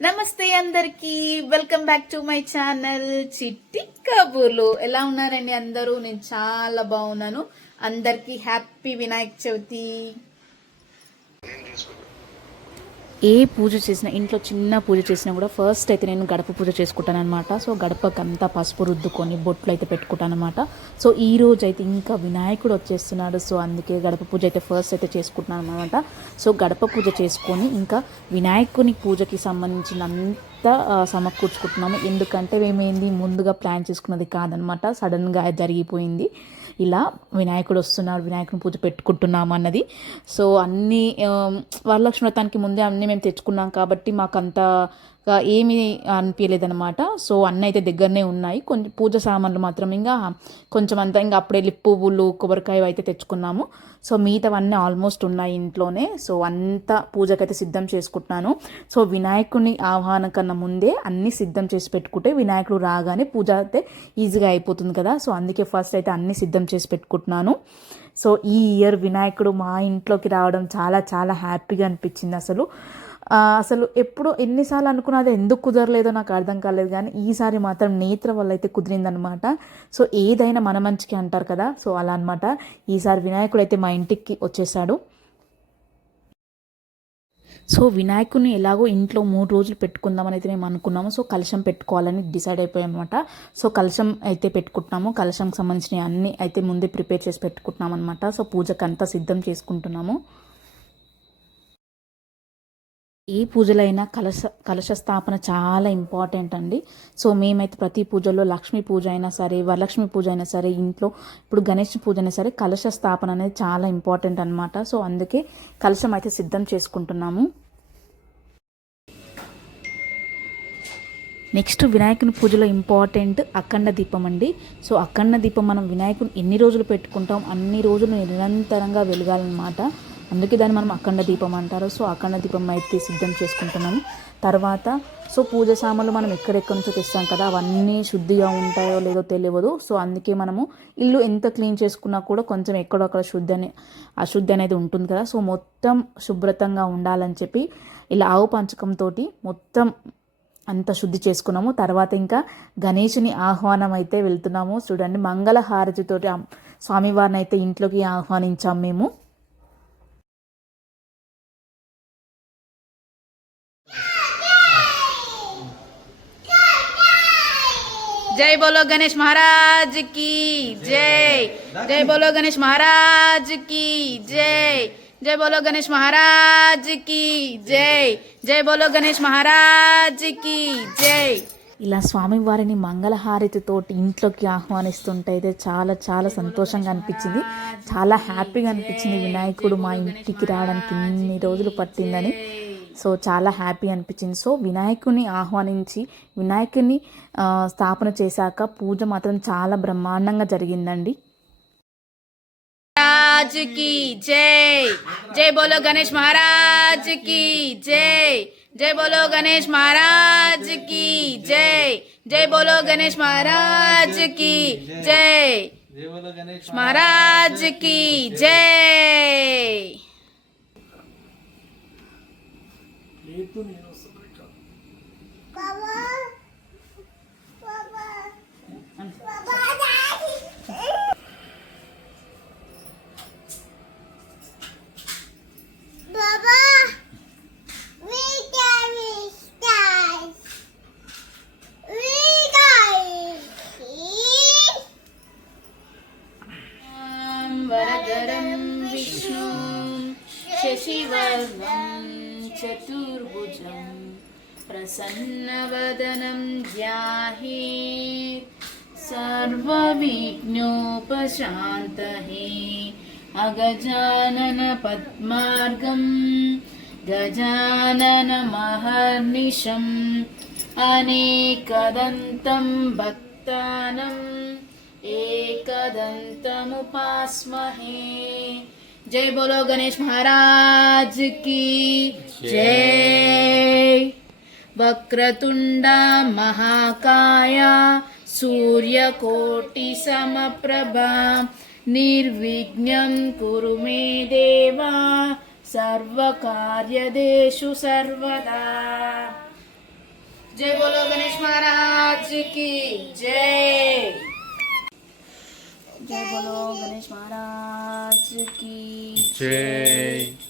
నమస్తే అందరికి. Welcome back to my channel Chitti Kaburlu ఎలా ఉన్నారండి అందరూ? నేను చాలా బాగున్నాను. అందరికి హ్యాపీ వినాయక చవితి. ఏ పూజ చేసినా ఇంట్లో చిన్న పూజ చేసినా కూడా ఫస్ట్ అయితే నేను గడప పూజ చేసుకుంటాను అనమాట సో గడపకంతా పసుపు రుద్దుకొని బొట్లు అయితే పెట్టుకుంటాను అనమాట సో ఈ రోజు అయితే ఇంకా వినాయకుడు వచ్చేస్తున్నాడు. సో అందుకే గడప పూజ అయితే ఫస్ట్ అయితే చేసుకుంటున్నాను అనమాట సో గడప పూజ చేసుకొని ఇంకా వినాయకుని పూజకి సంబంధించినంత సమకూర్చుకుంటున్నాము. ఎందుకంటే మేమేంది ముందుగా ప్లాన్ చేసుకున్నది కాదనమాట సడన్గా జరిగిపోయింది. ఇలా వినాయకుడు వస్తున్నాడు వినాయకుని పూజ పెట్టుకుంటున్నాము అన్నది. సో అన్ని వరలక్ష్మి వ్రతానికి ముందే అన్నీ మేము తెచ్చుకున్నాం కాబట్టి మాకు ఇంకా ఏమీ అనిపించలేదనమాట సో అన్నీ అయితే దగ్గరనే ఉన్నాయి. కొంచెం పూజ సామాన్లు మాత్రం ఇంకా కొంచెం అంతా ఇంకా అప్పుడే లిప్ పువ్వులు కొబ్బరికాయ అయితే తెచ్చుకున్నాము. సో మిగతావన్నీ ఆల్మోస్ట్ ఉన్నాయి ఇంట్లోనే. సో అంతా పూజకైతే సిద్ధం చేసుకుంటున్నాను. సో వినాయకుని ఆహ్వానం కన్నా ముందే అన్ని సిద్ధం చేసి పెట్టుకుంటే వినాయకుడు రాగానే పూజ అయితే ఈజీగా అయిపోతుంది కదా. సో అందుకే ఫస్ట్ అయితే అన్ని సిద్ధం చేసి పెట్టుకుంటున్నాను. సో ఈ ఇయర్ వినాయకుడు మా ఇంట్లోకి రావడం చాలా చాలా హ్యాపీగా అనిపించింది అసలు. అసలు ఎప్పుడు ఎన్నిసార్లు అనుకున్నది ఎందుకు కుదరలేదో నాకు అర్థం కాలేదు కానీ ఈసారి మాత్రం నేత్ర వల్ల అయితే కుదిరిందనమాట సో ఏదైనా మన మంచికి అంటారు కదా. సో అలా అనమాట ఈసారి వినాయకుడు అయితే మా ఇంటికి వచ్చేసాడు. సో వినాయకుని ఎలాగో ఇంట్లో మూడు రోజులు పెట్టుకుందామని అయితే మేము అనుకున్నాము. సో కలశం పెట్టుకోవాలని డిసైడ్ అయిపోయాం అనమాట సో కలశం అయితే పెట్టుకుంటున్నాము. కలశంకి సంబంధించిన అన్నీ అయితే ముందే ప్రిపేర్ చేసి పెట్టుకుంటున్నాం అనమాట సో పూజకి అంతా సిద్ధం చేసుకుంటున్నాము. ఏ పూజలైనా కలశ కలశ స్థాపన చాలా ఇంపార్టెంట్ అండి. సో మేమైతే ప్రతి పూజలో లక్ష్మీ పూజ అయినా సరే వరలక్ష్మి పూజ అయినా సరే ఇంట్లో ఇప్పుడు గణేష్ పూజ అయినా సరే కలశ స్థాపన అనేది చాలా ఇంపార్టెంట్ అనమాట సో అందుకే కలశం అయితే సిద్ధం చేసుకుంటున్నాము. నెక్స్ట్ వినాయకుని పూజలో ఇంపార్టెంట్ అఖండ దీపం అండి. సో అఖండ దీపం మనం వినాయకుని ఎన్ని రోజులు పెట్టుకుంటాం అన్ని రోజులు నిరంతరంగా వెలగాలన్నమాట. అందుకే దాన్ని మనం అఖండ దీపం అంటారు. సో అఖండ దీపం అయితే సిద్ధం చేసుకుంటున్నాము. తర్వాత సో పూజ సామాన్లు మనం ఎక్కడెక్కడి నుంచో తెస్తాం కదా అవన్నీ శుద్ధిగా ఉంటాయో లేదో తెలియదు. సో అందుకే మనము ఇల్లు ఎంత క్లీన్ చేసుకున్నా కూడా కొంచెం ఎక్కడొక్కడ శుద్ధి అనే అశుద్ధి అనేది ఉంటుంది కదా. సో మొత్తం శుభ్రతంగా ఉండాలని చెప్పి ఇలా ఆవు పంచకంతో మొత్తం అంత శుద్ధి చేసుకున్నాము. తర్వాత ఇంకా గణేషుని ఆహ్వానం అయితే వెళ్తున్నాము. చూడండి మంగళ హారతితోటి స్వామివారిని అయితే ఇంట్లోకి ఆహ్వానించాం మేము. జై బోలో గణేష్ మహారాజ్కి జై. జై బోలో గణేష్ మహారాజ్కి జై. జై బోలో గణేష్ మహారాజ్కి జై. జై బోలో గణేష్ మహారాజ్కి జై. ఇలా స్వామివారిని మంగళహారతితోటి ఇంట్లోకి ఆహ్వానిస్తుంటే అయితే చాలా చాలా సంతోషంగా అనిపించింది. చాలా హ్యాపీగా అనిపించింది వినాయకుడు మా ఇంటికి రావడానికి ఇన్ని రోజులు పట్టిందని. సో చాలా హ్యాపీ అనిపించింది. సో వినాయకుని ఆహ్వానించి వినాయకుని స్థాపన చేశాక పూజ మాత్రం చాలా బ్రహ్మాండంగా జరిగిందండి. జై. జై బోలో గణేష్ మహారాజ్కి జై. జై బోలో గణేష్ మహారాజ్కి జై. జై బోలో గణేష్ మహారాజ్కి జై. మహారాజ్కి జై. हेतु ध्याहे सर्वविघ्नोपशान्तहे अगजानन पद्मार्गं गजाननमहर्निशम् अनेकदन्तं भक्तानम् एकदन्तमुपास्महे। जय बोलो गणेश महाराज की जय। वक्रतुण्डा महाकाया सूर्यकोटिसमप्रभा निर्विघ्नं कुरु मे देवा सर्वकार्यदेषु सर्वदा। जय बोलो गणेश महाराज की जय। जय बोलो गणेश महाराज की జై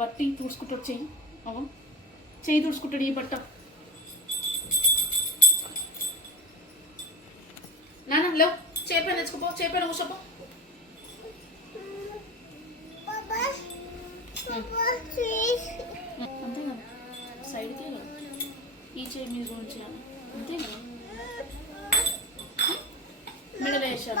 బట్టి తుడుచుకుంటాడు చెయ్యి అవ చెయ్యి తుడుచుకుంటాడు ఈ బట్ట. నాన్న లేవు చేపని తెచ్చుకోపో చేపని కూర్చోపో అంతే కదా? సైడ్కే కదా? ఈ చేయి మీద గురించి అంతే కదా? మెడలో వేసారు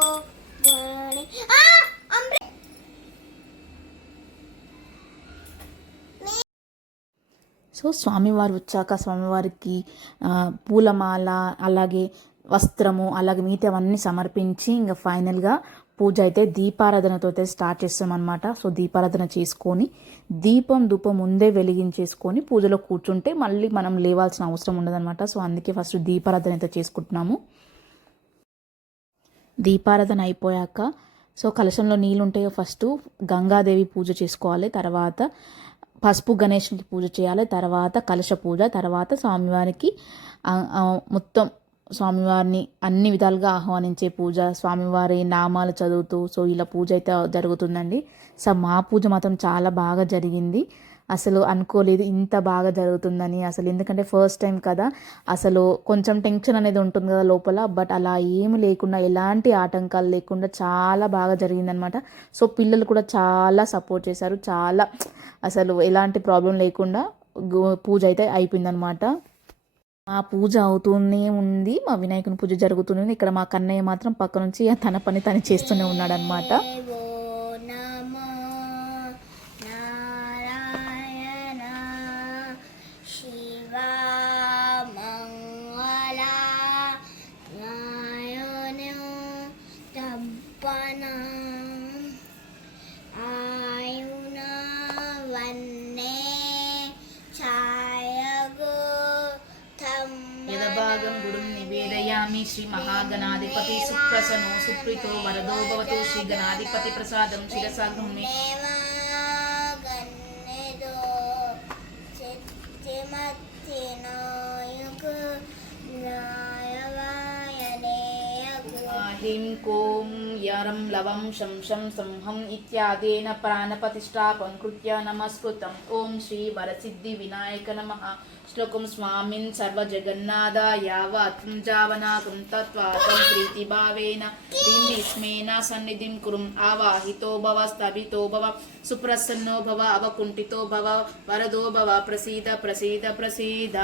సో స్వామివారు వచ్చాక స్వామివారికి పూలమాల అలాగే వస్త్రము అలాగే మిగతావన్నీ సమర్పించి ఇంకా ఫైనల్గా పూజ అయితే దీపారాధనతో అయితే స్టార్ట్ చేస్తామన్నమాట. సో దీపారాధన చేసుకొని దీపం ధూపం ముందే వెలిగించేసుకొని పూజలో కూర్చుంటే మళ్ళీ మనం లేవాల్సిన అవసరం ఉండదన్నమాట. సో అందుకే ఫస్ట్ దీపారాధన అయితే చేసుకుంటున్నాము. దీపారాధన అయిపోయాక సో కలశంలో నీళ్ళు ఉంటే ఫస్ట్ గంగాదేవి పూజ చేసుకోవాలి. తర్వాత పసుపు గణేష్కి పూజ చేయాలి తర్వాత కలశ పూజ తర్వాత స్వామివారికి మొత్తం స్వామివారిని అన్ని విధాలుగా ఆహ్వానించే పూజ స్వామివారి నామాలు చదువుతూ సో ఇలా పూజ అయితే జరుగుతుందండి. సో మా పూజ మాత్రం చాలా బాగా జరిగింది. అసలు అనుకోలేదు ఇంత బాగా జరుగుతుందని. అసలు ఎందుకంటే ఫస్ట్ టైం కదా. అసలు కొంచెం టెన్షన్ అనేది ఉంటుంది కదా లోపల. బట్ అలా ఏమి లేకుండా ఎలాంటి ఆటంకాలు లేకుండా చాలా బాగా జరిగిందనమాట. సో పిల్లలు కూడా చాలా సపోర్ట్ చేశారు. చాలా అసలు ఎలాంటి ప్రాబ్లం లేకుండా పూజ అయితే అయిపోయిందనమాట. మా పూజ అవుతూనే ఉంది. మా వినాయకుని పూజ జరుగుతూనే ఉంది. ఇక్కడ మా కన్నయ్య మాత్రం పక్క నుంచి తన పని తను చేస్తూనే ఉన్నాడనమాట. శ్రీ మహాగణాధిపతి సుప్రసన్నో సుప్రీతో వరదో భవతు శ్రీ గణాధిపతి ప్రసాదం శిరసాగం మే గన్నెదో చిమత్తినాయకు నాయవాయనేయకు ह्रीं कों यरं लवं शं शं संहम् इत्यादेन प्राणप्रतिष्ठापं कृत्य नमस्कृतम् ॐ श्री वरसिद्धिविनायक नमः श्लोकं स्वामिन् सर्वजगन्नाथाय वात्ं जावनाकं तत्त्वातं प्रीतिभावेन बिम्बिस्मेन सन्निधिं कुरुम् आवाहितो भव स्तभितो भव सुप्रसन्नो भव अवकुण्ठितो भव वरदो भव प्रसीद प्रसीद प्रसीद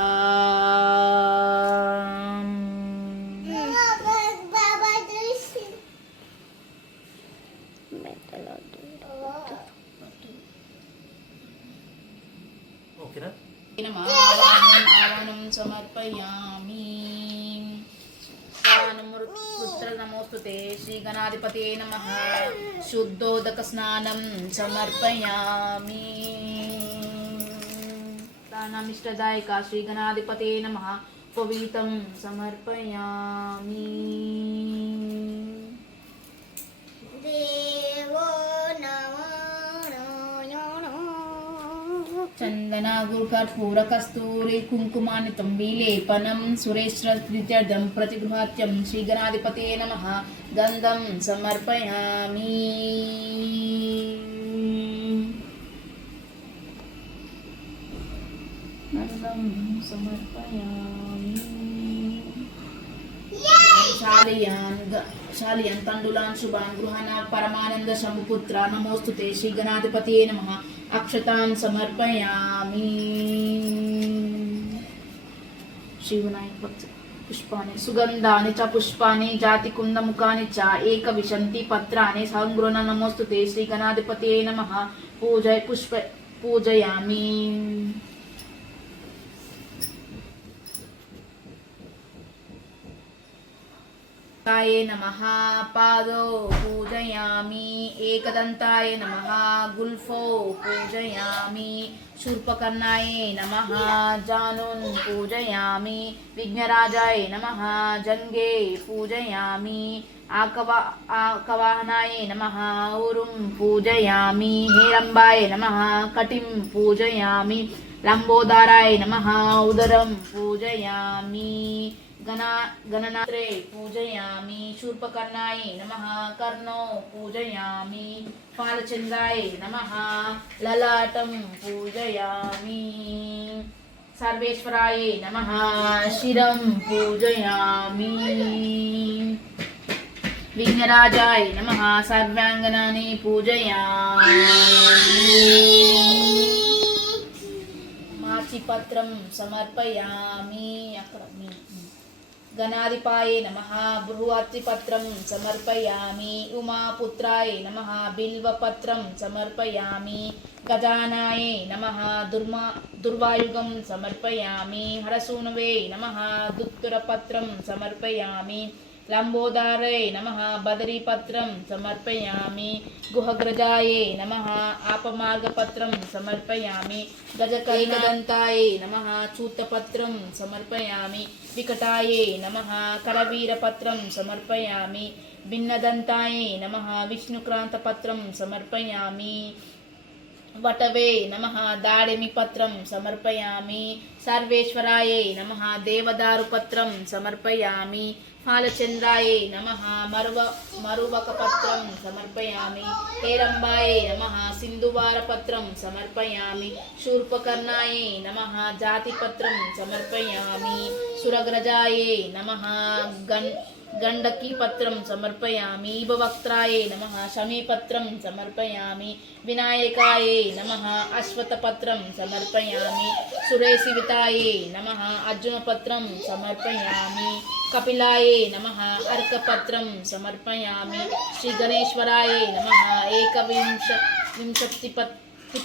ఓకేనా సమర్పయామి నమోస్తుతే శ్రీ గణాధిపతే నమ. శుద్ధోదక స్నానం సమర్పయామి. ప్రాణమిష్టదాయక శ్రీ గణాధిపతే నమ. పవీతం సమర్పయామి. చందన గుర్కర్పూర కస్తూరి కుంకుమానితం విలేపనం సురేశ్వరిత్యర్థం ప్రతిగృహాత్యం శ్రీగణాధిపతే నమ గంధం సమర్పయామి గంధం సమర్పయామి శాలియాన్ శాలియాన్ తండులాన్ శుభాన్ గృహణ పరమానంద శంభుపుత్ర నమోస్తు తే నమ अक्षतां समर्पयामी। श्रीविनायक पुष्पाणि, सुगन्धानि च पुष्पाने जाति कुंद जातिकुन्दमुखानि च, एकविशन्ति पत्राणि, सङ्गृह्ण, नमोऽस्तु ते, श्रीगणाधिपतये नमः। पूजय, पुष्प, पूजयामी। నమ పూజ పుష్ప పూజయామి కాయ నమ పాదో పూజయామి ఏకదంతాయ నమ గుల్ఫో పూజయామి శూర్పకర్ణాయ నమ జానున్ పూజయామి విఘ్నరాజాయ నమ జంగే పూజయామి ఆకవ ఆకవాహనాయ నమ ఊరుం పూజయామి హేరంబాయ నమ కటిం పూజయామి లంబోదారాయ నమ ఉదరం పూజయామి గణా గణనాత్రే పూజయామి శూర్పకర్ణాయ నమ కర్ణో పూజయామి పాలచంద్రాయ నమ లలాటం పూజయామి సర్వేశ్వరాయ నమ శిరం పూజయామి విఘ్నరాజాయ నమ సర్వాంగనాని పూజయామి మార్చిపత్రం సమర్పయామి అక్కడ మీ గణాధిపాయ నమ. బృహత్తిపత్రం సమర్పయామి. ఉమాపుత్రాయ నమ. బిల్వపత్రం సమర్పయామి. గజానాయ నమ. దుర్మా దుర్వాయుగం సమర్పయామి. హరసూనవే నమ. దుత్తురపత్రం సమర్పయామి. లంబోదారే నమ బదరీపత్రం సమర్పయామి. గుహగ్రజాయే నమ ఆపమార్గపత్రం సమర్పయామి. గజకైకదంతాయే నమ చూతపత్రం సమర్పయామి. వికటాయే నమ కరవీరపత్రం సమర్పయామి. భిన్నదంతాయే నమ విష్ణుక్రాంతపత్రం సమర్పయామి. వటవే నమ దాడిమి పత్రం సమర్పయామి సర్వేశ్వరాయే నమ దేవదారు పత్రం సమర్పయామి ఫాలచంద్రాయే నమ మరువ మరువక పత్రం సమర్పయామి హేరంబాయే నమ సింధువార పత్రం సమర్పయామి శూర్పకర్ణాయే నమ జాతి పత్రం సమర్పయామి సురగ్రజాయే నమ గన్ గండకీ పత్రం సమర్పయామి భవక్త్రాయే నమ శమీపత్రం సమర్పయామి వినాయకాయే నమ అశ్వతపత్రం సమర్పయామి సురేశివితాయే నమ అర్జునపత్రం సమర్పయామి కపిలాయే నమ అర్కపత్రం సమర్పయామి శ్రీ గణేశ్వరాయే నమ ఏకవింశ వింశతి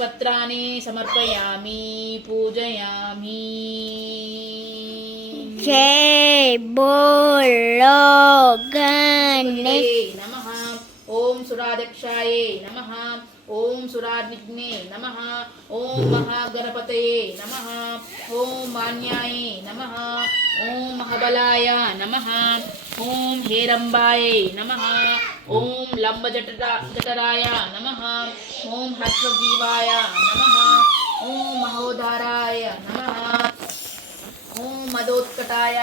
పత్రాన్ని సమర్పయామి పూజయామి. జై బోలో గణేష్ నమ ఓం సురాధ్యక్షాయే నమ ఓం సురాజ్ఞే నమ ఓం మహాగణపతయే నమ ఓం మాన్యాయే నమ ఓం మహాబలాయ నమ ఓం హేరంబాయే నమ ఓం లంబజట జఠరాయ నమ ఓం హ్రస్వజీవాయ నమ ఓం మహోదారాయ నమ ఓం మదోత్కటాయ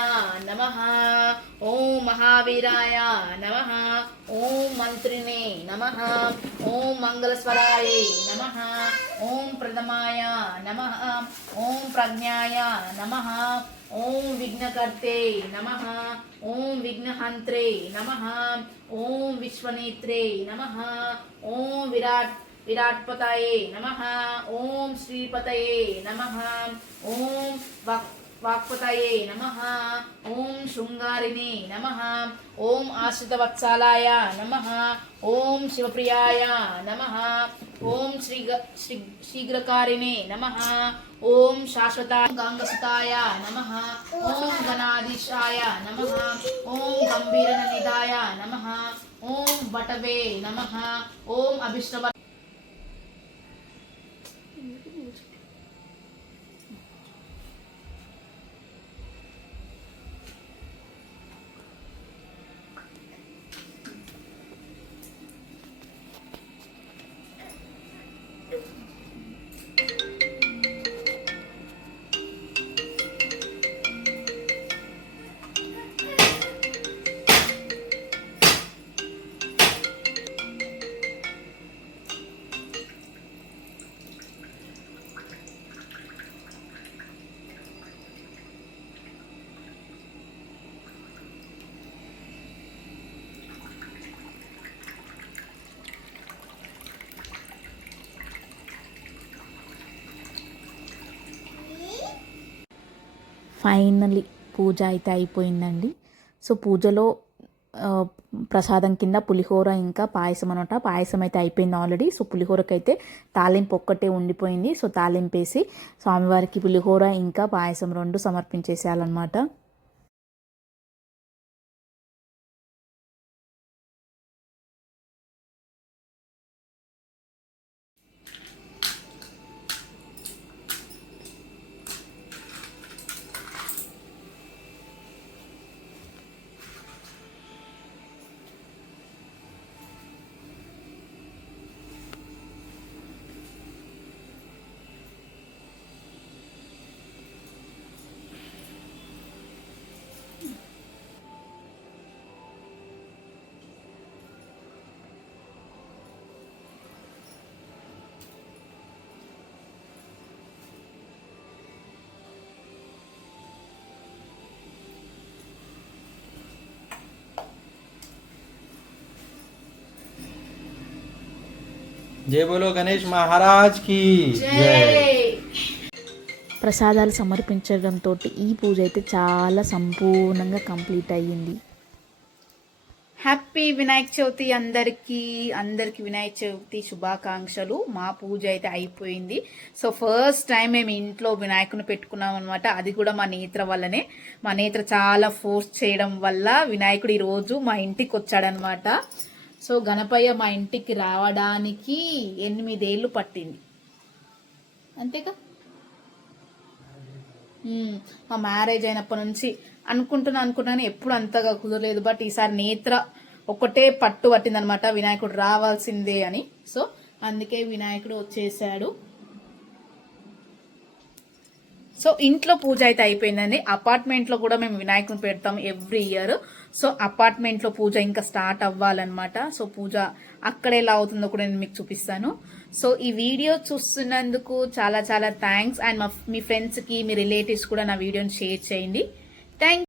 నమ ఓం మహావీరాయ నమ ఓం మంత్రిణే నమ ఓం మంగళస్వరాయ నమ ఓం ప్రథమాయ నమ ఓం ప్రజ్ఞాయ నమ ఓం విఘ్నకర్తే నమ ఓం విఘ్నహంత్రే నమ ఓం విశ్వనేత్రే నమ ఓం విరాట్ విరాట్పతయే నమ ఓం శ్రీపతయే నమ ఓం వక్ వాక్పతయే నమ. ఓం శృంగారిణి నమ. ఓం ఆశ్రితవత్సాలాయ నమ. ఓం శివప్రియాయ నమ. ఓం శ్రీ శ్రీ శీఘ్రకారిణే నమ. ఓం శాశ్వత గంగసుతాయ నమ. ఓం గణాధీశాయ నమ. ఓం గంభీరనిదాయ నమ. ఓం వటవే నమ. ఓం అభిష్టవ ఫైనలీ పూజ అయితే అయిపోయిందండి. సో పూజలో ప్రసాదం కింద పులిహోర ఇంకా పాయసం అనమాట. పాయసం అయితే అయిపోయింది ఆల్రెడీ. సో పులిహోరకి అయితే తాలింపు ఒక్కటే ఉండిపోయింది. సో తాలింపు వేసి స్వామివారికి పులిహోర ఇంకా పాయసం రెండు సమర్పించేసేయాలన్నమాట. జై బోలో గణేష్ మహారాజ్కి. ప్రసాదాలు సమర్పించడంతో ఈ పూజ అయితే చాలా సంపూర్ణంగా కంప్లీట్ అయ్యింది. హ్యాపీ వినాయక చవితి అందరికీ అందరికీ వినాయక చవితి శుభాకాంక్షలు. మా పూజ అయితే అయిపోయింది. సో ఫస్ట్ టైం మేము ఇంట్లో వినాయకుని పెట్టుకున్నాం అనమాట అది కూడా మా నేత్ర వల్లనే. మా నేత్ర చాలా ఫోర్స్ చేయడం వల్ల వినాయకుడు ఈరోజు మా ఇంటికి వచ్చాడనమాట సో గణపయ్య మా ఇంటికి రావడానికి ఎనిమిదేళ్ళు పట్టింది. అంతేగా? మా మ్యారేజ్ అయినప్పటి నుంచి అనుకుంటున్నా అనుకున్నాను ఎప్పుడు అంతగా కుదరలేదు. బట్ ఈసారి నేత్ర ఒకటే పట్టు పట్టిందనమాట వినాయకుడు రావాల్సిందే అని. సో అందుకే వినాయకుడు వచ్చేసాడు. సో ఇంట్లో పూజ అయితే అయిపోయిందండి. అపార్ట్మెంట్లో కూడా మేము వినాయకుని పెడతాం ఎవ్రీ ఇయర్. సో అపార్ట్మెంట్లో పూజ ఇంకా స్టార్ట్ అవ్వాలన్నమాట. సో పూజ అక్కడ ఎలా అవుతుందో కూడా నేను మీకు చూపిస్తాను. సో ఈ వీడియో చూస్తున్నందుకు చాలా చాలా థ్యాంక్స్. అండ్ మా మీ ఫ్రెండ్స్కి మీ రిలేటివ్స్ కూడా నా వీడియోని షేర్ చేయండి. థ్యాంక్